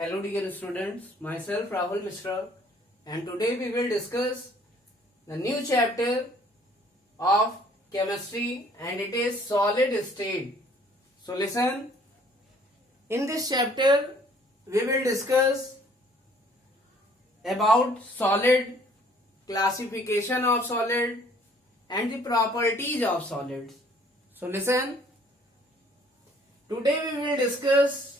Hello dear students, myself Rahul Mishra and today we will discuss the new chapter of chemistry and it is solid state. So listen, in this chapter we will discuss about solid, classification of solid and the properties of solids. So listen, today we will discuss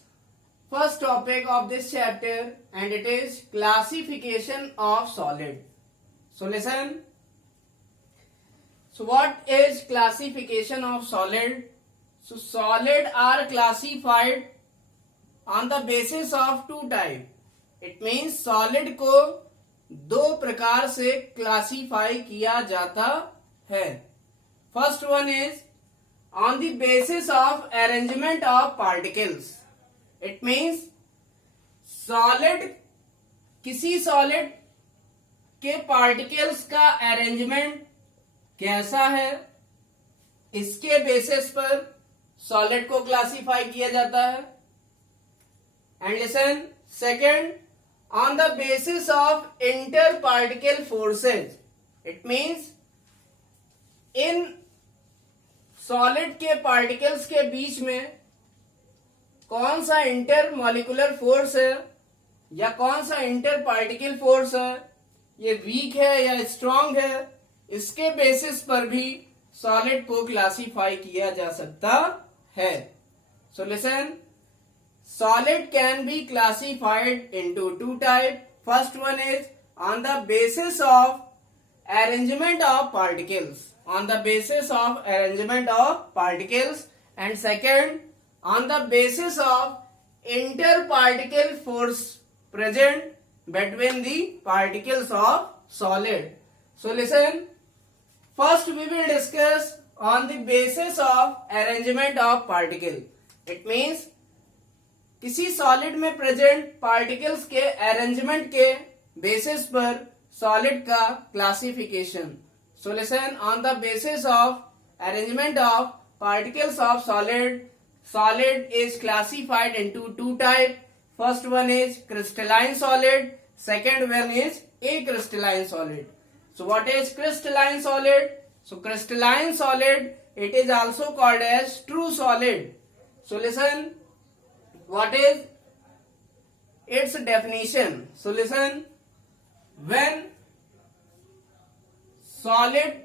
first topic of this chapter and it is classification of solid. So listen. So what is classification of solid? So solid are classified on the basis of two type. It means solid को दो प्रकार से classify किया जाता है. First one is on the basis of arrangement of particles. It means solid किसी solid के particles का अरेंजमेंट कैसा है इसके बेसिस पर सॉलिड को क्लासिफाई किया जाता है. And listen, second on the basis of inter particle forces. It means in solid के पार्टिकल्स के बीच में कौन सा इंटर मॉलिक्यूलर फोर्स है या कौन सा इंटर पार्टिकल फोर्स है, ये वीक है या स्ट्रांग है, इसके बेसिस पर भी सॉलिड को क्लासिफाई किया जा सकता है. So listen, solid can be classified into two type. First one is on the basis of arrangement of particles, on the basis of arrangement of particles, and second on the basis of interparticle force present between the particles of solid. So listen, first we will discuss on the basis of arrangement of particle. It means किसी solid में present particles के arrangement के basis पर solid का classification. So listen, on the basis of arrangement of particles of solid is classified into two type. First one is crystalline solid, second one is acrystalline solid. So what is crystalline solid? So crystalline solid, it is also called as true solid. So listen, what is its definition? So listen, when solid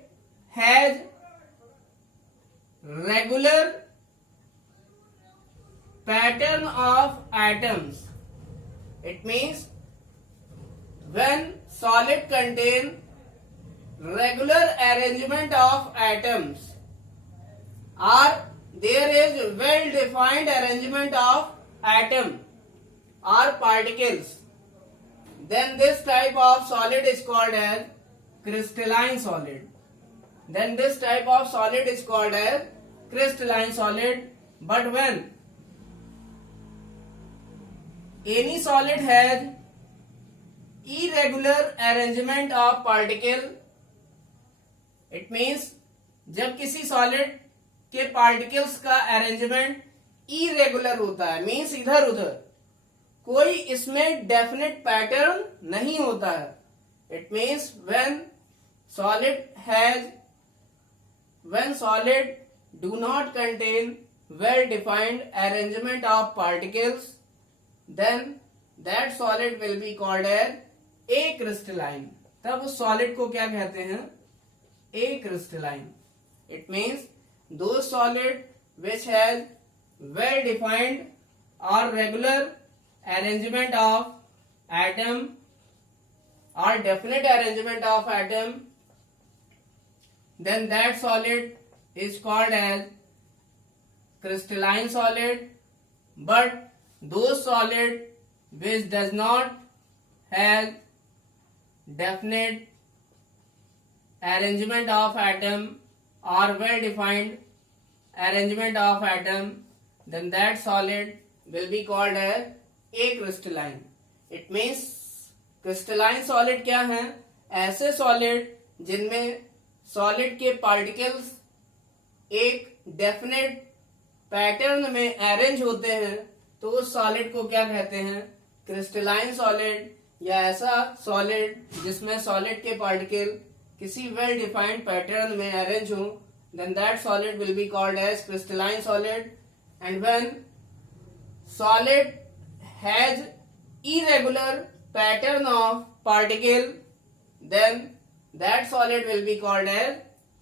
has regular pattern of atoms, it means when solid contain regular arrangement of atoms or there is well defined arrangement of atom or particles, then this type of solid is called as crystalline solid. Then this type of solid is called as crystalline solid. But when any solid has irregular arrangement of particle, it means जब किसी solid के particles का arrangement irregular होता है, means इधर उधर, कोई इसमें डेफिनेट पैटर्न नहीं होता है. It means when solid do not contain well defined arrangement of particles, then that solid will be called as acrystalline. तब उस सॉलिड को क्या कहते हैं? acrystalline. It means those solid which has well defined or regular arrangement of atom or definite arrangement of atom, then that solid is called as crystalline solid. But those solid which does not have definite arrangement of atom or well defined arrangement of atom, then that solid will be called as acrystalline. It means crystalline solid क्या है? ऐसे solid जिनमें solid के particles एक definite pattern में arrange होते हैं तो उस सॉलिड को क्या कहते हैं? क्रिस्टलाइन सॉलिड या ऐसा सॉलिड जिसमें सॉलिड के पार्टिकल किसी वेल डिफाइंड पैटर्न में अरेंज हो, then that solid will be called as crystalline solid. And when solid has irregular pattern of particle, then that solid will be called as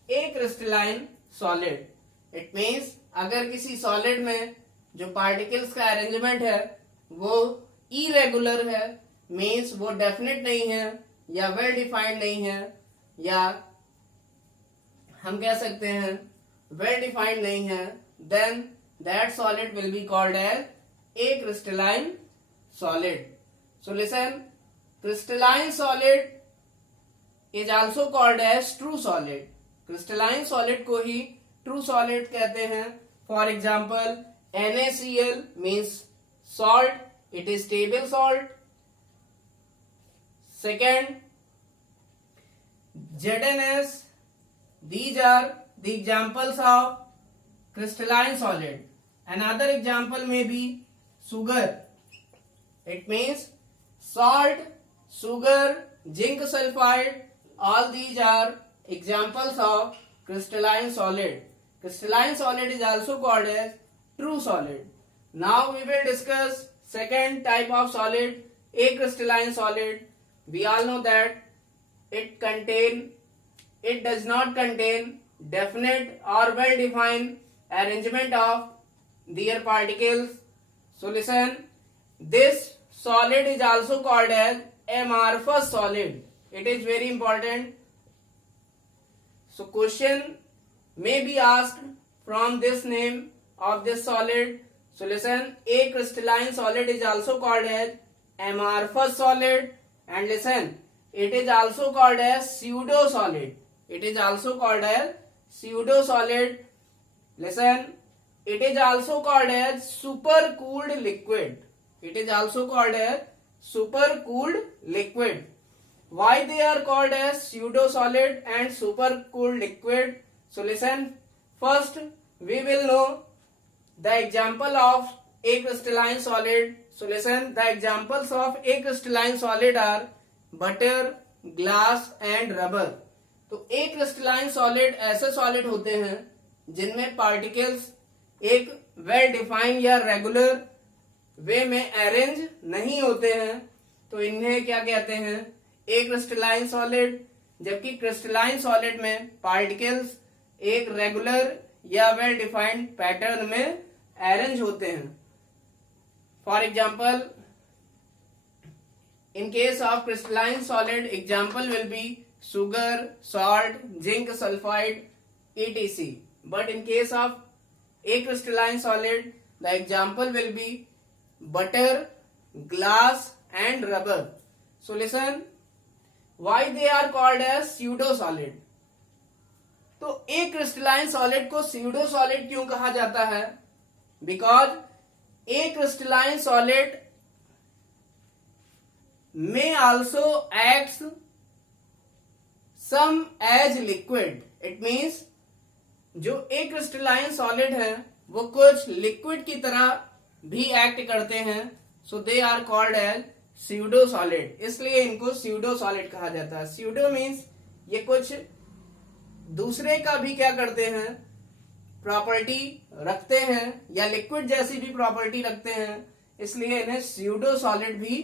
acrystalline solid. It means अगर किसी solid में जो particles का arrangement है वो irregular है, means वो definite नहीं है या well defined नहीं है या हम कह सकते हैं well defined नहीं है, then that solid will be called as acrystalline solid. So listen, crystalline solid is also called as true solid. Crystalline solid को ही true solid कहते हैं. For example, NaCl means salt, it is stable salt. Second, ZnS, these are the examples of crystalline solid. Another example may be sugar. It means salt, sugar, zinc sulfide, all these are examples of crystalline solid. Crystalline solid is also called as true solid. Now we will discuss second type of solid, acrystalline solid. We all know that it does not contain definite or well defined arrangement of their particles. So listen, this solid is also called as amorphous solid. It is very important. So question may be asked from this name of this solid. So listen, a crystalline solid is also called as amorphous solid, and listen, it is also called as pseudo solid. It is also called as pseudo solid. Listen, it is also called as super cooled liquid. It is also called as super cooled liquid. Why they are called as pseudo solid and super cooled liquid? So listen, first we will know the example of a crystalline solid. So listen, the examples of a crystalline solid are butter, glass and rubber. तो एक crystalline solid ऐसे solid होते हैं जिनमें particles एक well defined या regular way में arrange नहीं होते हैं, तो इन्हें क्या कहते हैं, एक क्रिस्टलाइन सॉलिड. जबकि क्रिस्टलाइन सॉलिड में पार्टिकल्स एक रेगुलर या वेल डिफाइंड पैटर्न में अरेंज होते हैं. For example, in case of crystalline solid, example will be sugar, salt, zinc sulfide, etc. But in case of acrystalline solid, the example will be butter, glass and rubber. So listen, why they are called as pseudo solid? तो एक crystalline solid को pseudo solid क्यों कहा जाता है? Because a crystalline solid may also acts some as liquid. It means जो एक crystalline solid है वो कुछ लिक्विड की तरह भी एक्ट करते हैं. So they are called as pseudo solid. इसलिए इनको स्यूडो सॉलिड कहा जाता है. स्यूडो मीन्स ये कुछ दूसरे का भी क्या करते हैं, प्रॉपर्टी रखते हैं या लिक्विड जैसी भी प्रॉपर्टी रखते हैं, इसलिए इन्हें स्यूडो सॉलिड भी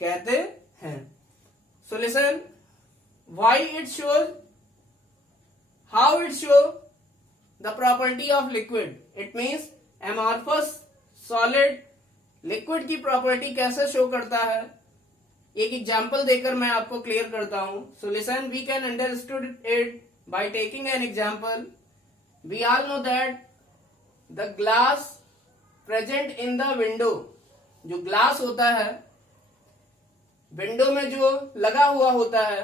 कहते हैं. So listen, why it shows, how it show the property of liquid. It means amorphous solid liquid की प्रॉपर्टी कैसे शो करता है, एक एग्जांपल देकर मैं आपको क्लियर करता हूं. So listen, we can understood it by taking an example. We all know that the glass present in the window, जो ग्लास होता है विंडो में जो लगा हुआ होता है,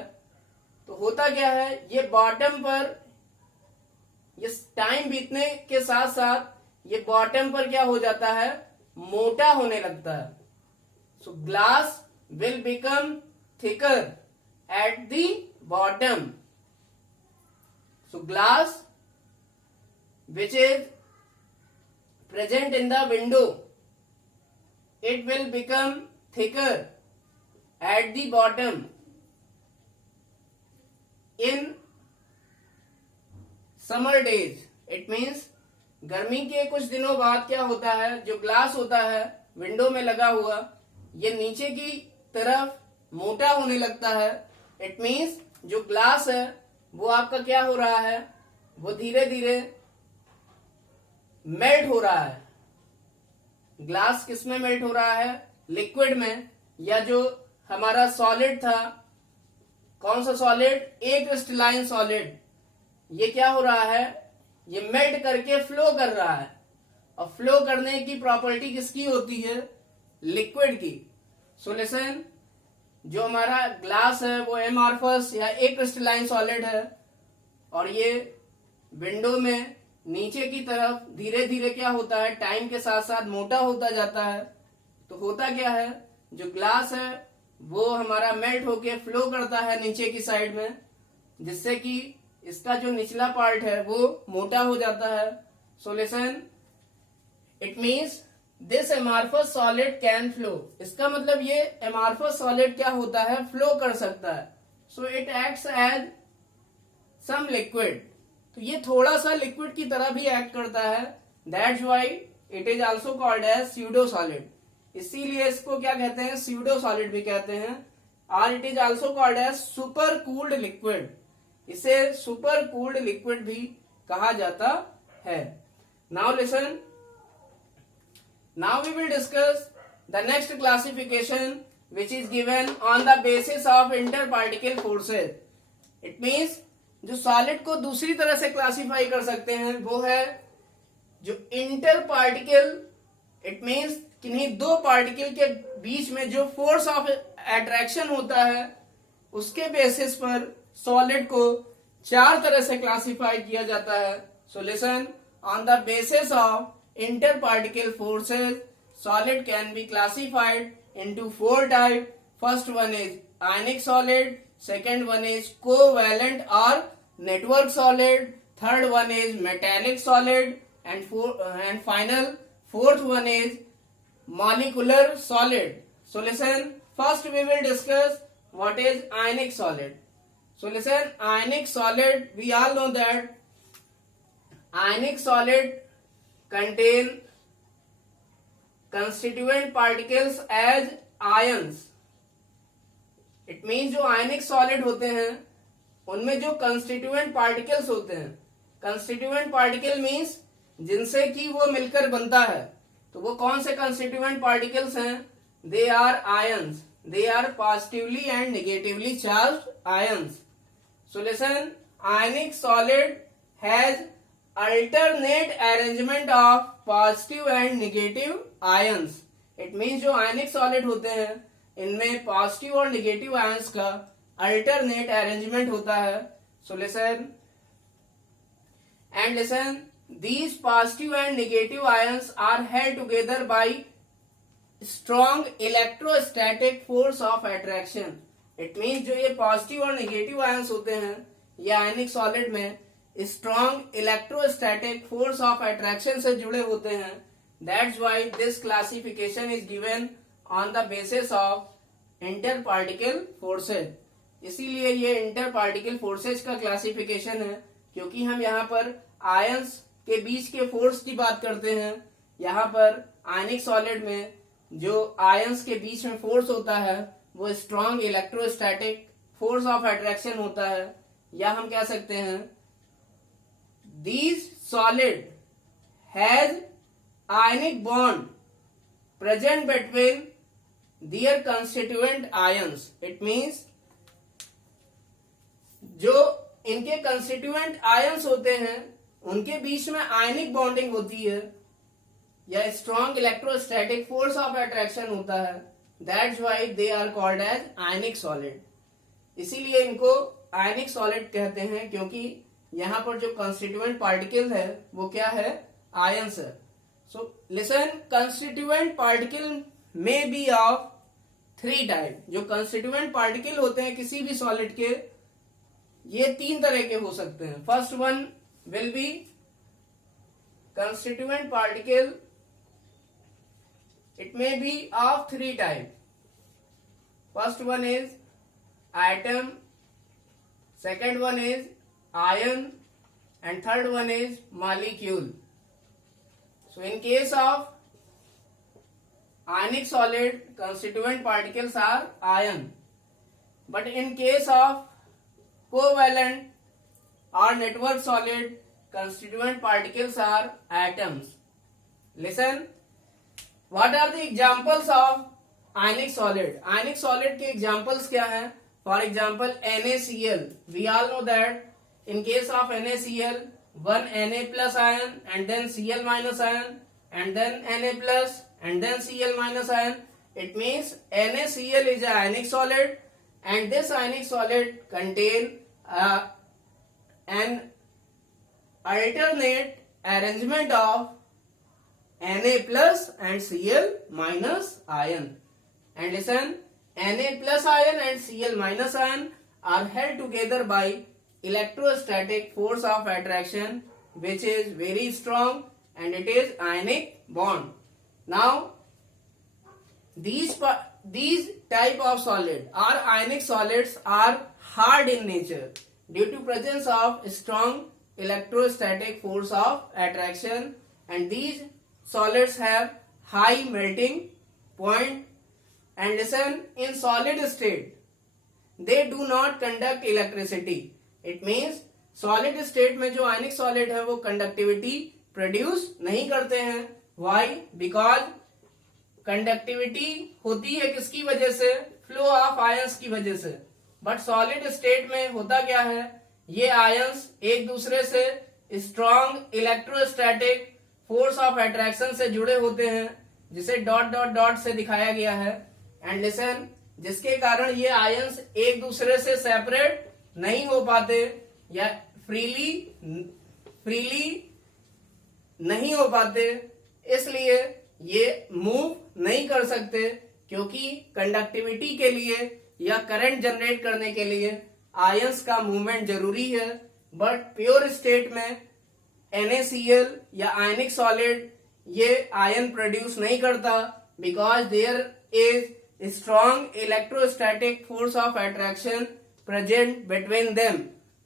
तो होता क्या है, ये बॉटम पर, ये टाइम बीतने के साथ साथ ये बॉटम पर क्या हो जाता है, मोटा होने लगता है. So glass will become thicker at the bottom. So glass which is present in the window, it will become thicker at the bottom in summer days. It means गर्मी के कुछ दिनों बाद क्या होता है, जो ग्लास होता है विंडो में लगा हुआ, ये नीचे की तरफ मोटा होने लगता है. इट मीन्स जो ग्लास है वो आपका क्या हो रहा है, वो धीरे धीरे मेल्ट हो रहा है. ग्लास किस में मेल्ट हो रहा है, लिक्विड में, या जो हमारा सॉलिड था, कौन सा सॉलिड, एक क्रिस्टलाइन सॉलिड, ये क्या हो रहा है, ये मेल्ट करके फ्लो कर रहा है. और फ्लो करने की प्रॉपर्टी किसकी होती है, लिक्विड की. सो लिसन, जो हमारा ग्लास है वो एमार्फस या एक क्रिस्टलाइन सॉलिड है, और ये विंडो में नीचे की तरफ धीरे धीरे क्या होता है, टाइम के साथ साथ मोटा होता जाता है. तो होता क्या है, जो ग्लास है वो हमारा मेल्ट होके फ्लो करता है नीचे की साइड में, जिससे कि इसका जो निचला पार्ट है वो मोटा हो जाता है. So listen, it means this amorphous solid can flow. इसका मतलब ये एमार्फस सॉलिड क्या होता है, फ्लो कर सकता है. So it acts as some liquid. तो ये थोड़ा सा लिक्विड की तरह भी एक्ट करता है. That's why it is also called as pseudo solid. इसीलिए इसको क्या कहते हैं, स्यूडो सॉलिड भी कहते हैं. और it is also called as super cooled liquid. इसे सुपर कूल्ड लिक्विड भी कहा जाता है. Now listen, now we will discuss the next classification which is given on the basis of inter particle forces. It means जो solid को दूसरी तरह से क्लासिफाई कर सकते हैं वो है जो इंटर पार्टिकल. इट मीन्स किन्हीं दो पार्टिकल के बीच में जो फोर्स ऑफ अट्रैक्शन होता है उसके बेसिस पर सॉलिड को चार तरह से क्लासिफाई किया जाता है. So listen, on the basis of inter particle forces solid can be classified into four type. First one is ionic solid, second one is covalent or network solid, third one is metallic solid, and final fourth one is molecular solid. So listen, first we will discuss what is ionic solid. So listen, ionic solid, we all know that ionic solid contain constituent particles as ions. It means जो ionic solid होते हैं उनमें जो constituent particles होते हैं, constituent particle means जिनसे कि वो मिलकर बनता है, तो वो कौन से कंस्टिट्यूएंट पार्टिकल्स हैं, they are ions. They are positively and negatively charged ions. So listen, ionic solid has alternate arrangement of positive and negative ions. It means जो आयनिक सॉलिड होते हैं इनमें पॉजिटिव और नेगेटिव आयंस का alternate arrangement होता है. So listen and listen, these positive and negative ions are held together by strong electrostatic force of attraction. It means जो ये पॉजिटिव और नेगेटिव आयंस होते हैं ये आयनिक सॉलिड में strong electrostatic force of attraction से जुड़े होते हैं. That's why this classification is given on the basis of inter particle forces. इसीलिए ये इंटर पार्टिकल फोर्सेज का क्लासिफिकेशन है, क्योंकि हम यहाँ पर आयंस के बीच के फोर्स की बात करते हैं. यहाँ पर आयनिक सॉलिड में जो आयंस के बीच में फोर्स होता है वो strong electrostatic force of attraction होता है. या हम कह सकते हैं these solid has ionic bond present between their constituent ions. It means जो इनके constituent ions होते हैं उनके बीच में आयनिक बॉन्डिंग होती है या strong electrostatic force of attraction होता है. That's why they are called as ionic solid. इसीलिए इनको आयनिक सॉलिड कहते हैं, क्योंकि यहाँ पर जो constituent particle है वो क्या है, आयंस है. So listen, constituent particle may be of three type. जो कंस्टिट्यूएंट पार्टिकल होते हैं किसी भी सॉलिड के ये तीन तरह के हो सकते हैं. First one will be constituent particle, it may be of three type. First one is atom, second one is ion, and third one is molecule. So in case of ionic solid, constituent particles are ion, but in case of covalent or network solid, constituent particles are atoms. Listen, what are the examples of ionic solid? Ionic solid के examples क्या हैं? For example, NaCl. We all know that in case of NaCl, one Na plus ion and then Cl minus ion and then Na plus and then Cl minus ion. It means NaCl is a ionic solid, and this ionic solid contain an alternate arrangement of Na plus and Cl minus ion. And listen, Na plus ion and Cl minus ion are held together by electrostatic force of attraction, which is very strong, and it is ionic bond. Now, these type of solid or ionic solids are hard in nature due to presence of strong electrostatic force of attraction, and these solids have high melting point. And listen, in solid state they do not conduct electricity. It means solid state में जो ionic solid है वो conductivity produce नहीं करते हैं. Why? Because conductivity होती है किसकी वजह से? Flow of ions की वजह से. But solid state में होता क्या है? ये ions एक दूसरे से strong electrostatic force of attraction से जुड़े होते हैं, जिसे डॉट डॉट डॉट से दिखाया गया है. एंड लिसन, जिसके कारण ये आयंस एक दूसरे से सेपरेट नहीं हो पाते या फ्रीली नहीं हो पाते, इसलिए ये मूव नहीं कर सकते, क्योंकि कंडक्टिविटी के लिए या करंट जनरेट करने के लिए आयंस का मूवमेंट जरूरी है. बट प्योर स्टेट में NaCl या आयनिक सॉलिड ये आयन प्रोड्यूस नहीं करता, because there is strong electrostatic force of attraction present between them.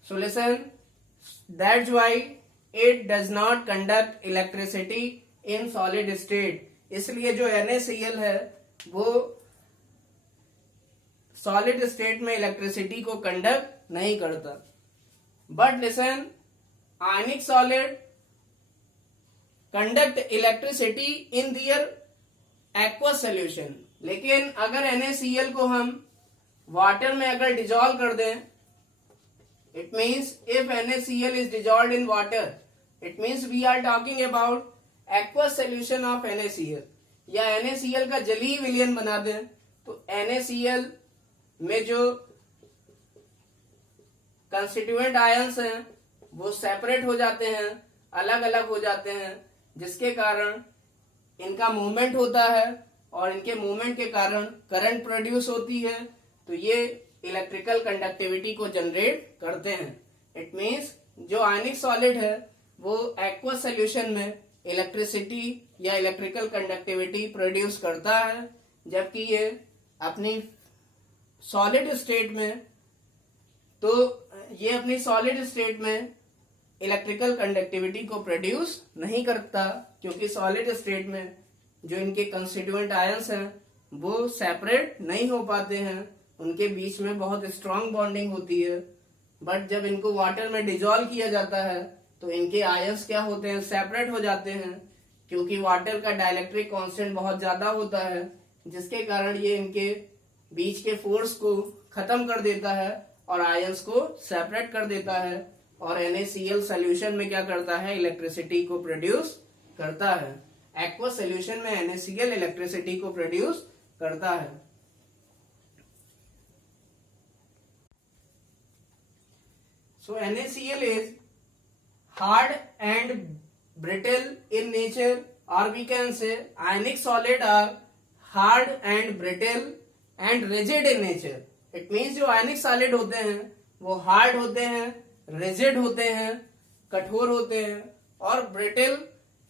So listen, that's why it does not conduct electricity in solid state. इसलिए जो NaCl है वो solid state में electricity को conduct नहीं करता. But listen, ionic solid conduct electricity in their aqueous solution. लेकिन अगर NaCl को हम वाटर में अगर डिजोल्व कर दें, it means if NaCl is dissolved in water, it means we are talking about aqueous solution of NaCl, या NaCl का जलीय विलयन बना दें, तो NaCl में जो कंस्टिट्यूएंट आयंस हैं वो सेपरेट हो जाते हैं, अलग अलग हो जाते हैं, जिसके कारण इनका मूवमेंट होता है, और इनके मूवमेंट के कारण करंट प्रोड्यूस होती है, तो ये इलेक्ट्रिकल कंडक्टिविटी को जनरेट करते हैं. इट मीन्स जो आयनिक सॉलिड है वो एक्वस सॉल्यूशन में इलेक्ट्रिसिटी या इलेक्ट्रिकल कंडक्टिविटी प्रोड्यूस करता है, जबकि ये अपनी सॉलिड स्टेट में इलेक्ट्रिकल कंडक्टिविटी को प्रोड्यूस नहीं करता, क्योंकि सॉलिड स्टेट में जो इनके कंस्टिट्यूएंट आयंस हैं वो सेपरेट नहीं हो पाते हैं, उनके बीच में बहुत स्ट्रांग बॉन्डिंग होती है. बट जब इनको वाटर में डिजोल्व किया जाता है तो इनके आयंस क्या होते हैं? सेपरेट हो जाते हैं, क्योंकि वाटर का डाइलेक्ट्रिक कांस्टेंट बहुत ज्यादा होता है, जिसके कारण ये इनके बीच के फोर्स को खत्म कर देता है और आयंस को सेपरेट कर देता है. और NaCl सोल्यूशन में क्या करता है? इलेक्ट्रिसिटी को प्रोड्यूस करता है. एक्वस सोल्यूशन में NaCl इलेक्ट्रिसिटी को प्रोड्यूस करता है. So NaCl is hard and brittle in nature, or we can say ionic solid are hard and brittle and rigid in nature. It means जो ionic solid होते हैं वो hard होते हैं, rigid होते हैं, कठोर होते हैं, और brittle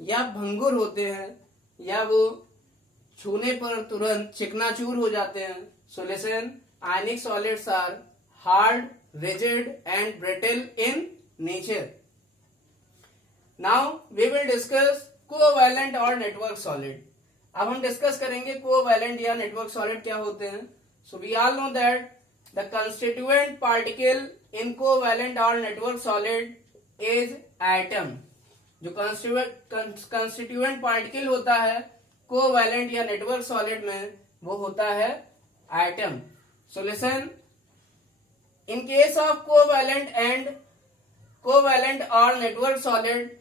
या भंगुर होते हैं, या वो छूने पर तुरंत चिकनाचूर हो जाते हैं, So listen, ionic solids are hard, rigid and brittle in nature. Now we will discuss covalent और नेटवर्क सॉलिड. अब हम डिस्कस करेंगे कोवैलेंट या नेटवर्क सॉलिड क्या होते हैं. So we all know that the constituent particle in covalent और network solid is atom. जो कंस्टिट्यूएंट पार्टिकल होता है कोवैलेंट या नेटवर्क सॉलिड में वो होता है atom. So listen, in case of covalent और network solid,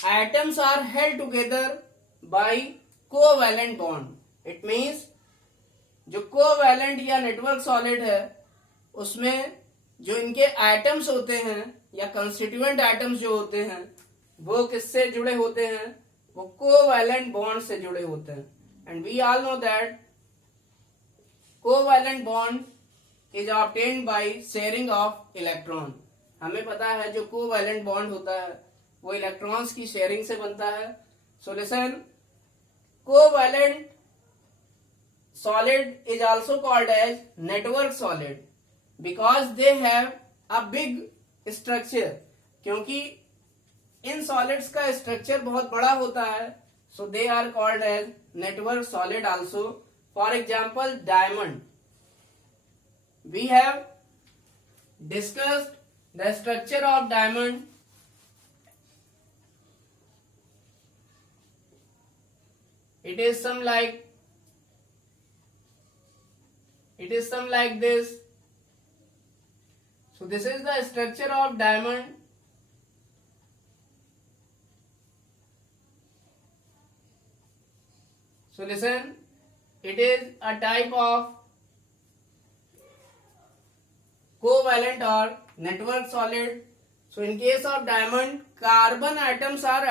atoms are held together by covalent bond. It means जो कोवैलेंट या नेटवर्क सॉलिड है उसमें जो इनके एटम्स होते हैं या कंस्टिट्यूएंट एटम्स जो होते हैं वो किससे जुड़े होते हैं, वो कोवैलेंट बॉन्ड से जुड़े होते हैं. And we all know that covalent bond is obtained by sharing of electron. हमें पता है जो कोवैलेंट बॉन्ड होता है वो इलेक्ट्रॉन्स की शेयरिंग से बनता है. So listen, covalent solid is also called as network solid because they have a big structure. क्योंकि इन सॉलिड्स का स्ट्रक्चर बहुत बड़ा होता है, so they are called as network solid also. For example diamond. We have discussed the structure of diamond. It is some like this. So this is the structure of diamond. So listen, it is a type of covalent or network solid. So in case of diamond, carbon atoms are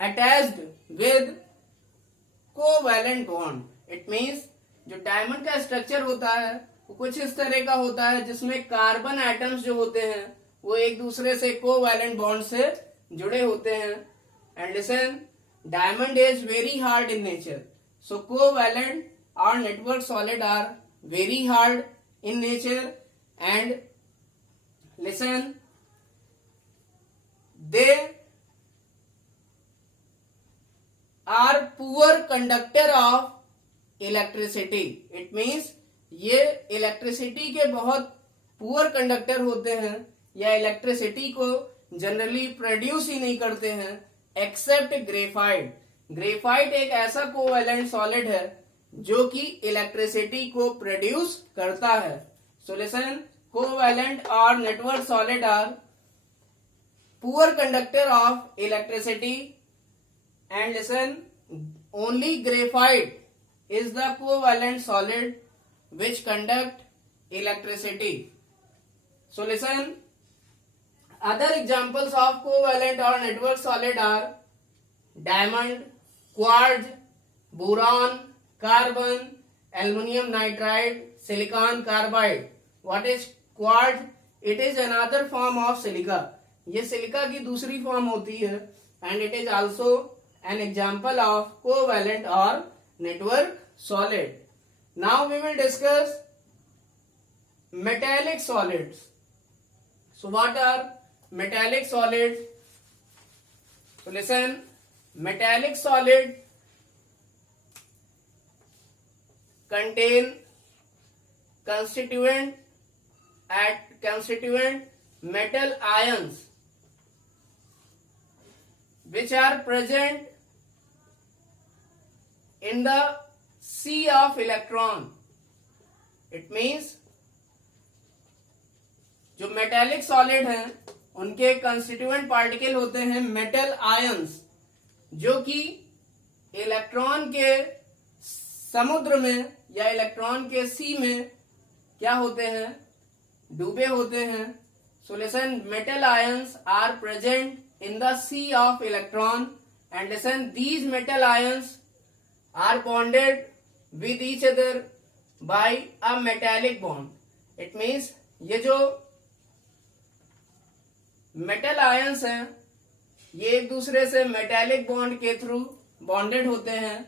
attached with covalent bond. It means जो diamond का structure होता है वो कुछ इस तरह का होता है जिसमें कार्बन एटम्स जो होते हैं वो एक दूसरे से कोवैलेंट बॉन्ड से जुड़े होते हैं. And listen, diamond is very hard in nature. So covalent और network solid are very hard in nature. And listen, they are poor conductor of electricity. It means ये इलेक्ट्रिसिटी के बहुत पुअर कंडक्टर होते हैं या इलेक्ट्रिसिटी को generally produce ही नहीं करते हैं एक्सेप्ट ग्रेफाइट. ग्रेफाइट एक ऐसा कोवैलेंट सॉलिड है जो कि इलेक्ट्रिसिटी को प्रोड्यूस करता है. सो लिसन, कोवैलेंट और network solid are poor conductor of electricity. And listen, only graphite is the covalent solid which conduct electricity. So listen, other examples of covalent or network solid are diamond, quartz, boron, carbon, aluminum nitride, silicon carbide. What is quartz? It is another form of silica. ये silica की दूसरी form होती है. And it is also an example of covalent or network solid. Now we will discuss metallic solids. So what are metallic solids? So listen, metallic solid contain constituent metal ions which are present in the sea of electron. It means जो metallic solid हैं उनके constituent particle होते हैं metal ions जो कि electron के समुद्र में या इलेक्ट्रॉन के सी में क्या होते हैं, डूबे होते हैं. So listen, metal ions are present in the sea of electron. And listen, these metal ions are bonded with each other by a metallic bond. It means ये जो मेटल आयंस हैं ये एक दूसरे से मेटेलिक बॉन्ड के through bonded होते हैं.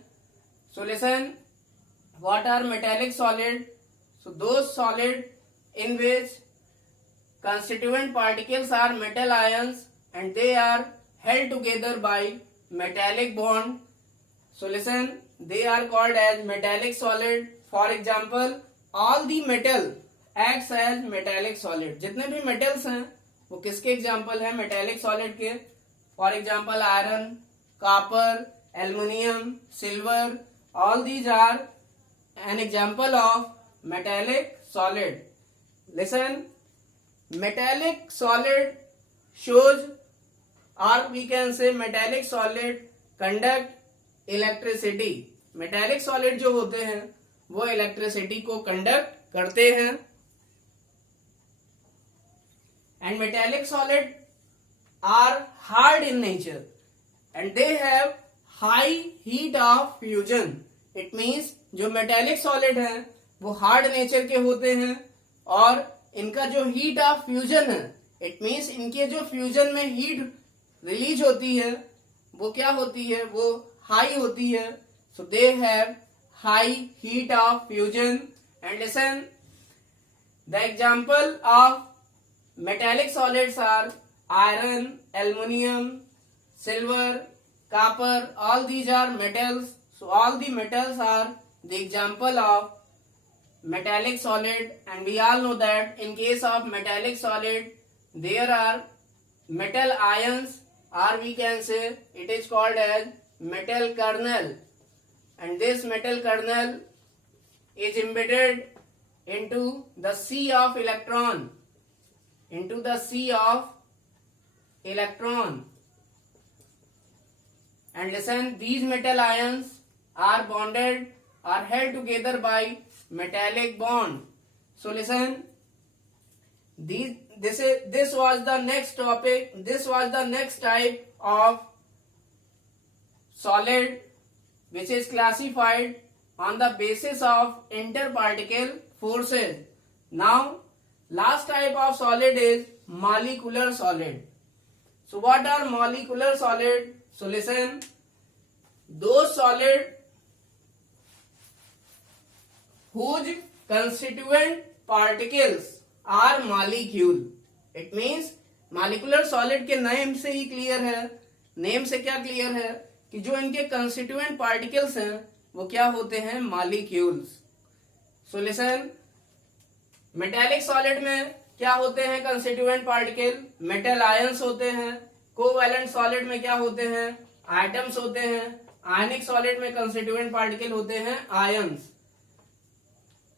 So listen, what are metallic solid? So those solid in which constituent particles are metal ions and they are held together by metallic bond. So listen, they are called as metallic solid. For example, all the metal acts as metallic solid. जितने भी metals हैं वो किसके example हैं metallic solid के? For example, iron, copper, aluminium, silver, all these are an example of metallic solid. Listen, metallic solid shows, or we can say metallic solid conduct electricity. metallic solid जो होते हैं वो electricity को conduct करते हैं. And metallic solid are hard in nature and they have high heat of fusion. It means जो metallic solid हैं वो hard nature के होते हैं और इनका जो heat of fusion है, it means इनके जो fusion में heat release होती है वो क्या होती है, वो high होती है. So they have high heat of fusion. And listen, the example of metallic solids are iron, aluminium, silver, copper. All these are metals. So all the metals are the example of metallic solid. And we all know that in case of metallic solid there are metal ions, or we can say it is called as metal kernel. And this metal kernel is embedded into the sea of electron. Into the sea of electron. And listen, these metal ions are bonded or held together by metallic bond. So listen, this was the next topic. This was the next type of solid which is classified on the basis of interparticle forces. Now, last type of solid is molecular solid. So what are molecular solid? So listen, those solid whose constituent particles are molecule. It means molecular solid के name से ही clear है. Name से क्या clear है कि जो इनके constituent particles हैं वो क्या होते हैं, molecules. So listen, metallic solid में क्या होते हैं कंस्टिट्यूएंट पार्टिकल, मेटल आयंस होते हैं. कोवैलेंट सॉलिड में क्या होते हैं, आइटम्स होते हैं. आयनिक सॉलिड में कंस्टिट्यूएंट पार्टिकल होते हैं आयंस.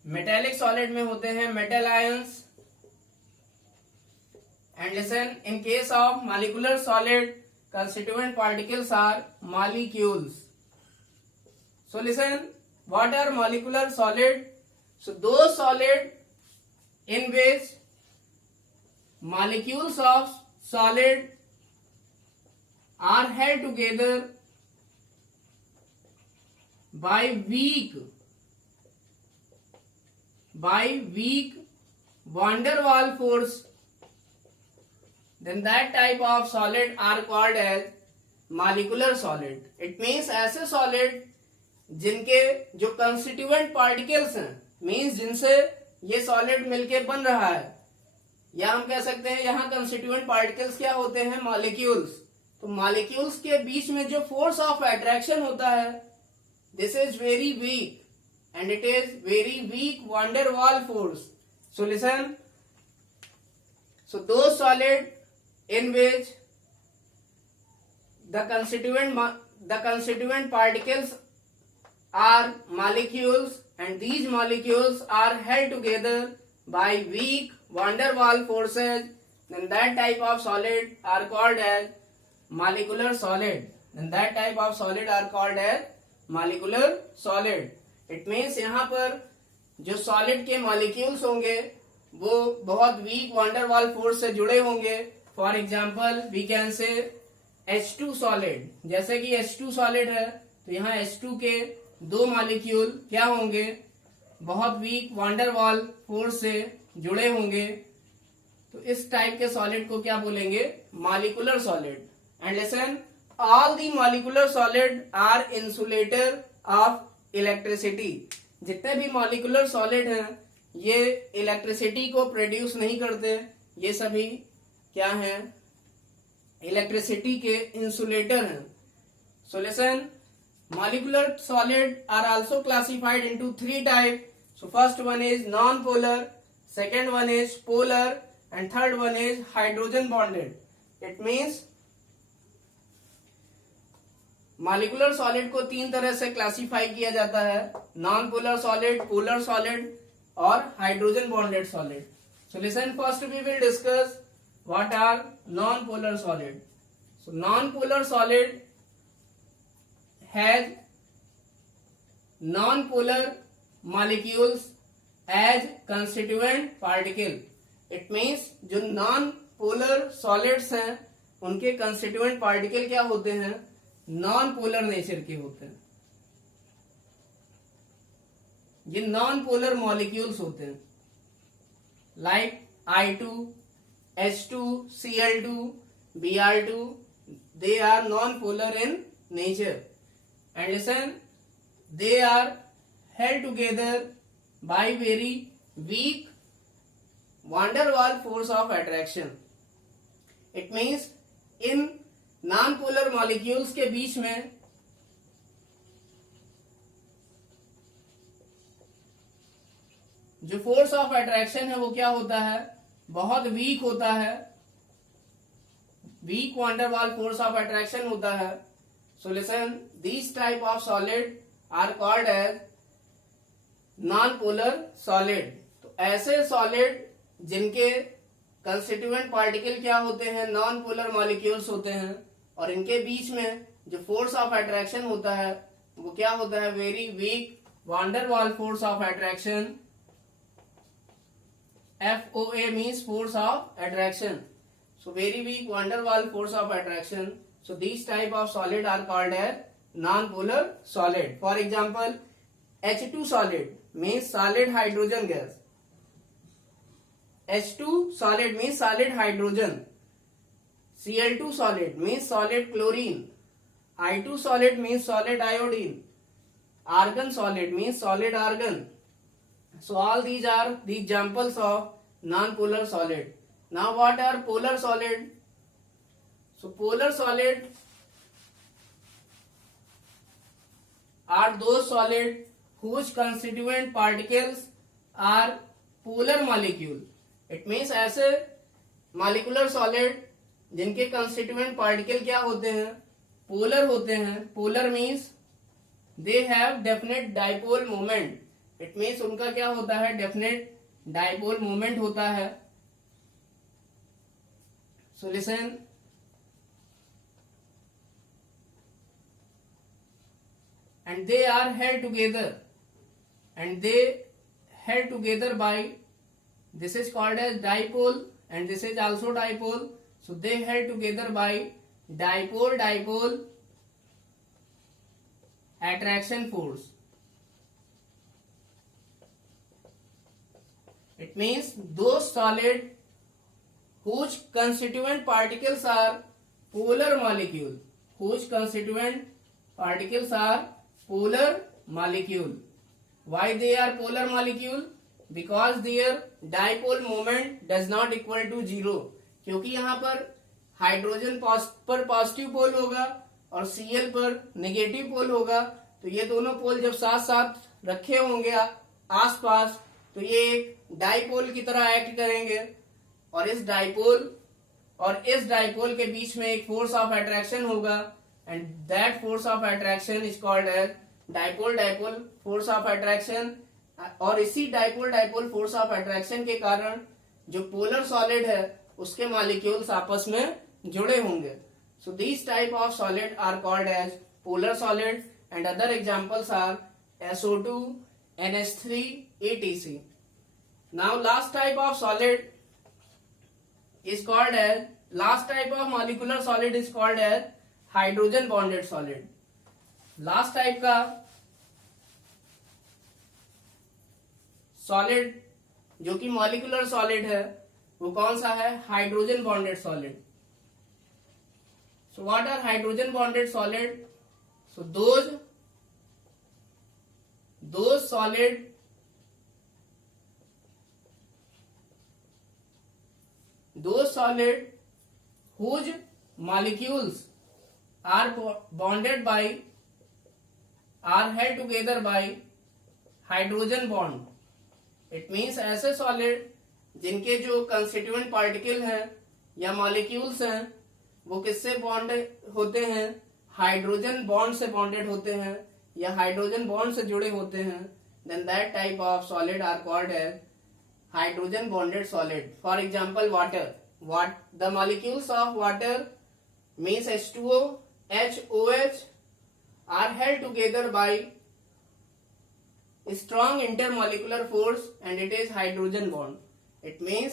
मेटेलिक सॉलिड में होते हैं metal ions. And listen, in case of molecular solid constituent particles are molecules. So listen, what are molecular solid? So those solid in which molecules of solid are held together by weak van der Waals force, then that type of solid are called as molecular solid. It means ऐसे solid जिनके जो constituent particles हैं, means जिनसे ये solid मिलके बन रहा है, या हम कह सकते हैं यहाँ constituent particles क्या होते हैं, molecules. तो molecules के बीच में जो force of attraction होता है, this is very weak and it is very weak van der Waals force. So listen, so those solid in which the constituent particles are molecules and these molecules are held together by weak van der Waals forces, then that type of solid are called as molecular solid. Then that type of solid are called as molecular solid. It means यहाँ पर जो solid के molecules होंगे वो बहुत weak van der Waals force से जुड़े होंगे. For example we can say H2 solid. जैसे कि H2 सॉलिड है तो यहाँ H2 के दो मॉलिक्यूल क्या होंगे, बहुत weak van der Waals force से जुड़े होंगे. तो इस टाइप के सॉलिड को क्या बोलेंगे, molecular solid. And listen, all the molecular solid are insulator of electricity. जितने भी मॉलिक्यूलर सॉलिड हैं ये इलेक्ट्रिसिटी को प्रोड्यूस नहीं करते, ये सभी क्या हैं, इलेक्ट्रिसिटी के इंसुलेटर हैं। So listen, molecular solid are also classified into 3 type. So first one is non-polar, second one is polar, and third one is hydrogen bonded. It means molecular solid को 3 तरह से क्लासिफाई किया जाता है, non polar solid, polar solid और hydrogen bonded solid. So listen, first we will discuss what are non polar solid. So non polar solid has non polar molecules as constituent particle. It means जो non polar solids हैं उनके constituent particle क्या होते हैं, non polar nature के होते हैं. ये नॉन पोलर मॉलिक्यूल्स होते हैं, like I2, H2, Cl2, Br2. They are non polar in nature, and listen, they are held together by very weak van der Waals force of attraction. It means in non polar molecules के बीच में जो force of attraction है वो क्या होता है, बहुत वीक होता है, weak van der Waals force of attraction होता है. So listen, this type of solid are called as non polar solid. तो ऐसे सॉलिड जिनके कंस्टिट्यूएंट पार्टिकल क्या होते हैं, नॉन पोलर मॉलिक्यूल्स होते हैं, और इनके बीच में जो फोर्स ऑफ अट्रैक्शन होता है वो क्या होता है, very weak van der Waals force of attraction. FOA means force of attraction. So very weak van der Waals force of attraction. So this type of solid are called as non polar solid. For example, H2 solid means solid hydrogen gas. H2 solid means solid hydrogen. Cl2 solid means solid chlorine. I2 solid means solid iodine. Argon solid means solid argon. So all these are the examples of non-polar solid. Now what are polar solid? So polar solid are those solid whose constituent particles are polar molecule. It means ऐसे molecular solid जिनके constituent particle क्या होते हैं, polar होते हैं. Polar means they have definite dipole moment. It means उनका क्या होता है, definite dipole moment होता है. So listen, and they are held together. And they held together by, this is called as dipole and this is also dipole. So they held together by dipole attraction force. It means those solid whose constituent particles are polar molecule, whose constituent particles are polar molecule. Why they are polar molecule? Because their dipole moment does not equal to 0. क्योंकि यहाँ पर hydrogen पर positive पोल होगा और Cl पर negative पोल होगा, तो ये दोनों पोल जब साथ साथ रखे होंगे आसपास, तो ये एक डाइपोल की तरह एक्ट करेंगे, और इस डाइपोल के बीच में एक फोर्स ऑफ अट्रैक्शन होगा, and that force of attraction is called as dipole force of attraction. और इसी डाइपोल फोर्स ऑफ अट्रैक्शन के कारण जो पोलर सॉलिड है उसके मॉलिक्यूल्स आपस में जुड़े होंगे. So this type of solid are called as polar solid, and other examples are SO2, NH3, etc. Now last type of solid is called as, last type of molecular solid is called as hydrogen bonded solid. Last type का solid जो कि molecular solid है वो कौन सा है, hydrogen bonded solid. So what are hydrogen bonded solid? So those solid those solid whose molecules are bonded by are held together by hydrogen bond. It means ऐसे solid जिनके जो कंस्टिट्यूएंट पार्टिकल हैं या मॉलिक्यूल्स हैं वो किससे bond होते हैं, हाइड्रोजन बॉन्ड से बॉन्डेड होते हैं या हाइड्रोजन बॉन्ड से जुड़े होते हैं, then that type of solid are called as hydrogen bonded solid. For example water, the molecules of water means H2O, HOH are held together by strong intermolecular force and it is hydrogen bond. It means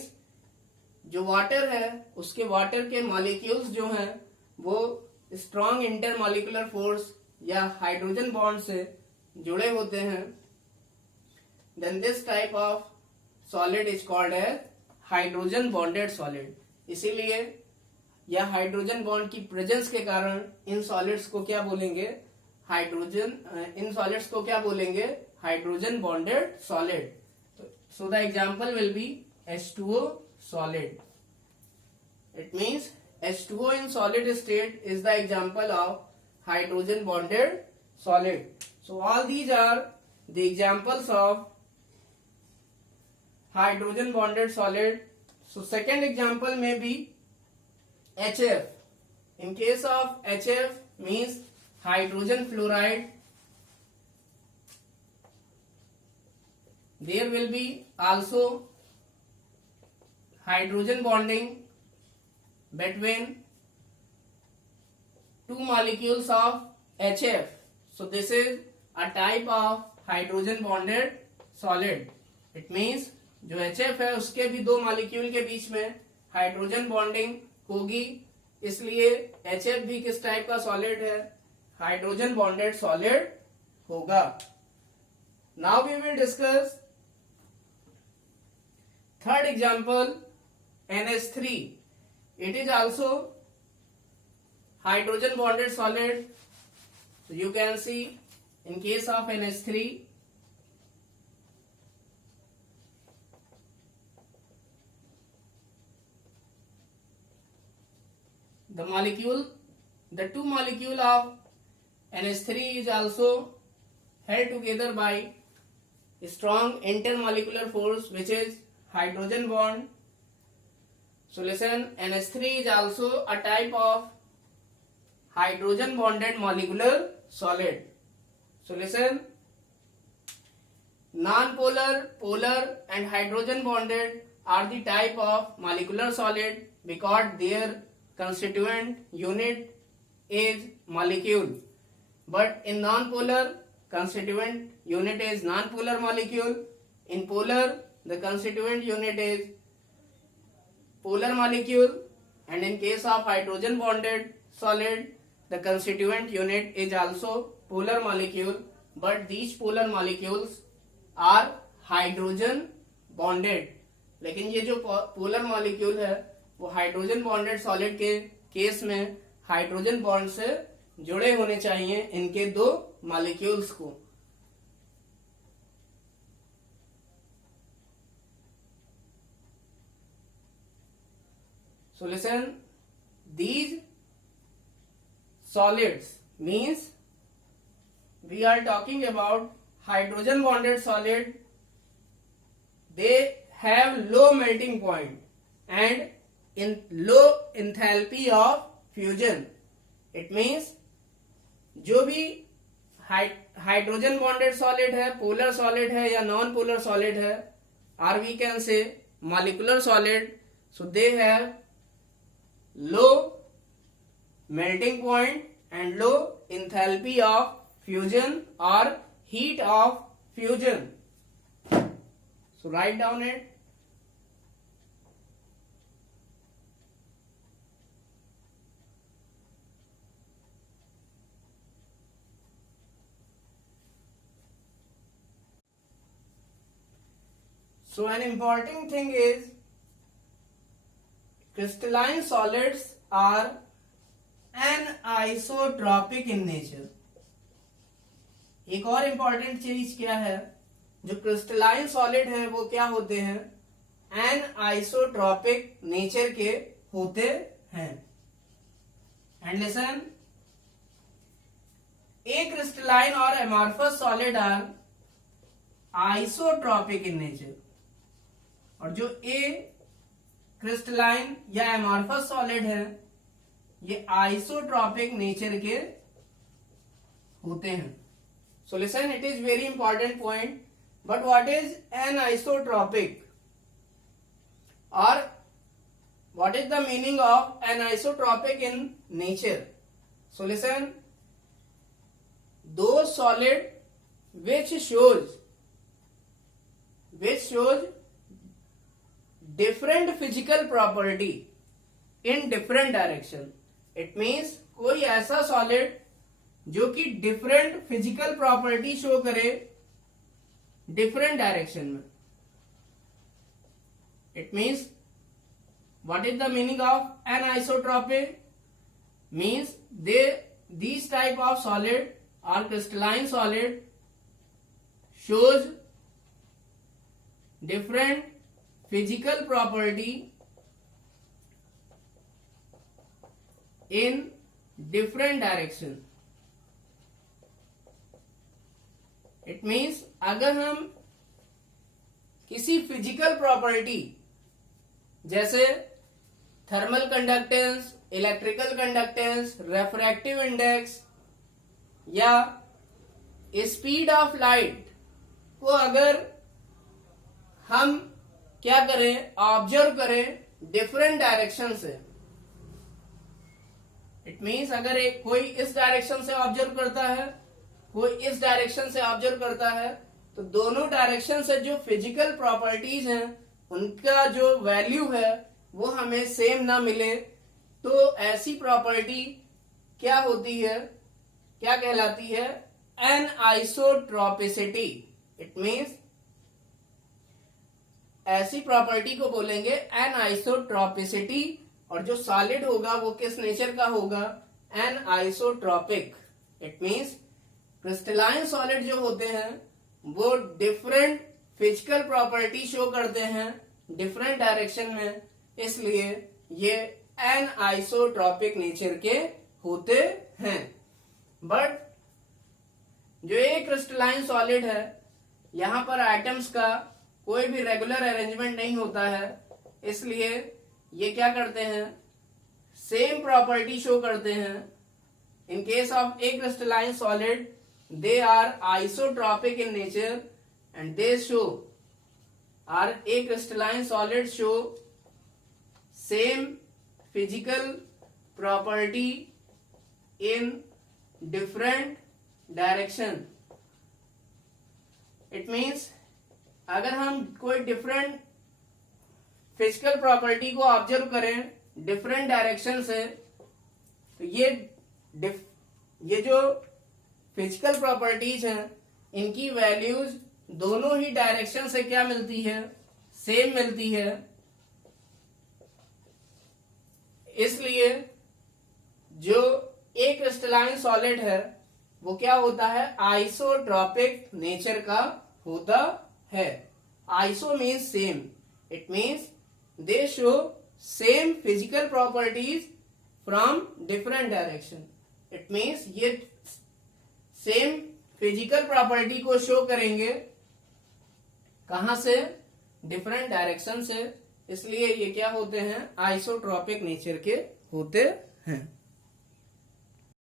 जो water है उसके water के molecules जो हैं वो strong intermolecular force या hydrogen bond से जुड़े होते हैं, then this type of solid is called as hydrogen bonded solid. इसीलिए या हाइड्रोजन बॉन्ड की प्रेजेंस के कारण इन सॉलिड्स को क्या बोलेंगे, इन सॉलिड्स को क्या बोलेंगे, hydrogen bonded solid. So the example will be H2O solid. It means H2O in solid state is the example of hydrogen bonded solid. So all these are the examples of hydrogen bonded solid. So second example may be HF. In case of HF means hydrogen fluoride, there will be also hydrogen bonding between two molecules of HF. So this is a type of hydrogen bonded solid. It means जो HF है उसके भी दो molecule के बीच में hydrogen bonding होगी, इसलिए HF भी किस टाइप का सॉलिड है, हाइड्रोजन बॉन्डेड सॉलिड होगा। Now we will discuss third example NH3. It is also hydrogen bonded solid. So you can see in case of NH3, the two molecule of NH3 is also held together by strong intermolecular force which is hydrogen bond. So listen, NH3 is also a type of hydrogen bonded molecular solid. So listen, non-polar, polar and hydrogen bonded are the type of molecular solid because their constituent unit is molecule. But in non-polar, constituent unit is non-polar molecule. In polar, the constituent unit is polar molecule, and in case of hydrogen bonded solid the constituent unit is also polar molecule, but these polar molecules are hydrogen bonded. लेकिन ये जो polar molecule है वो hydrogen bonded solid के case में hydrogen bond से जुड़े होने चाहिए इनके दो मॉलिक्यूल्स को। So listen, these solids means we are talking about hydrogen bonded solid. They have low melting point and in low enthalpy of fusion. It means जो भी हाइड्रोजन बॉन्डेड सॉलिड है, पोलर सॉलिड है या non polar solid है, or we can say molecular solid, so they have low melting point and low enthalpy of fusion or heat of fusion. So write down it. So an important thing is crystalline solids are anisotropic in nature. एक और important चीज क्या है, जो crystalline solid है वो क्या होते हैं, एन आइसोट्रॉपिक नेचर के होते हैं। एंड लिसन, ए क्रिस्टलाइन और amorphous solid are isotropic in nature, और जो ए क्रिस्टलाइन या एमॉर्फस सॉलिड है ये आइसोट्रॉपिक नेचर के होते हैं। So listen, it is very important point, but what is an isotropic or what is the meaning of anisotropic in nature? So listen, those solid which shows different physical property in different direction. It means कोई ऐसा solid जो कि different physical property show करे different direction में. It means, what is the meaning of anisotropic? Means these type of solid or crystalline solid shows different physical property in different direction. It means अगर हम किसी physical property जैसे thermal conductance, electrical conductance, refractive index या speed of light को अगर हम क्या करें, ऑब्जर्व करें डिफरेंट डायरेक्शन से, इट मीन्स अगर एक कोई इस डायरेक्शन से ऑब्जर्व करता है, कोई इस डायरेक्शन से ऑब्जर्व करता है, तो दोनों डायरेक्शन से जो फिजिकल प्रॉपर्टीज हैं उनका जो वैल्यू है वो हमें सेम ना मिले, तो ऐसी प्रॉपर्टी क्या होती है, क्या कहलाती है, एन आइसोट्रॉपिसिटी। इट मीन्स ऐसी प्रॉपर्टी को बोलेंगे एन आइसोट्रॉपिसिटी, और जो सॉलिड होगा वो किस नेचर का होगा, an isotropic. It means crystalline solid जो होते हैं वो डिफरेंट फिजिकल प्रॉपर्टी शो करते हैं डिफरेंट डायरेक्शन में, इसलिए ये एन आइसोट्रॉपिक नेचर के होते हैं। बट जो एक क्रिस्टलाइन सॉलिड है यहां पर एटम्स का कोई भी रेगुलर अरेंजमेंट नहीं होता है, इसलिए ये क्या करते हैं, सेम प्रॉपर्टी शो करते हैं। इन case of A crystalline solid they are isotropic in nature and they show, or a crystalline solid show same physical property in different direction. It means अगर हम कोई डिफरेंट फिजिकल प्रॉपर्टी को observe करें different direction से, तो ये जो physical properties हैं इनकी वैल्यूज दोनों ही डायरेक्शन से क्या मिलती है, सेम मिलती है। इसलिए जो एक क्रिस्टलाइन सॉलिड है वो क्या होता है, आइसोट्रॉपिक नेचर का होता है। Iso means same, it means they show same physical properties from different direction. It means ये सेम फिजिकल प्रॉपर्टी को शो करेंगे कहां से, डिफरेंट डायरेक्शन से, इसलिए ये क्या होते हैं, आइसोट्रॉपिक नेचर के होते हैं।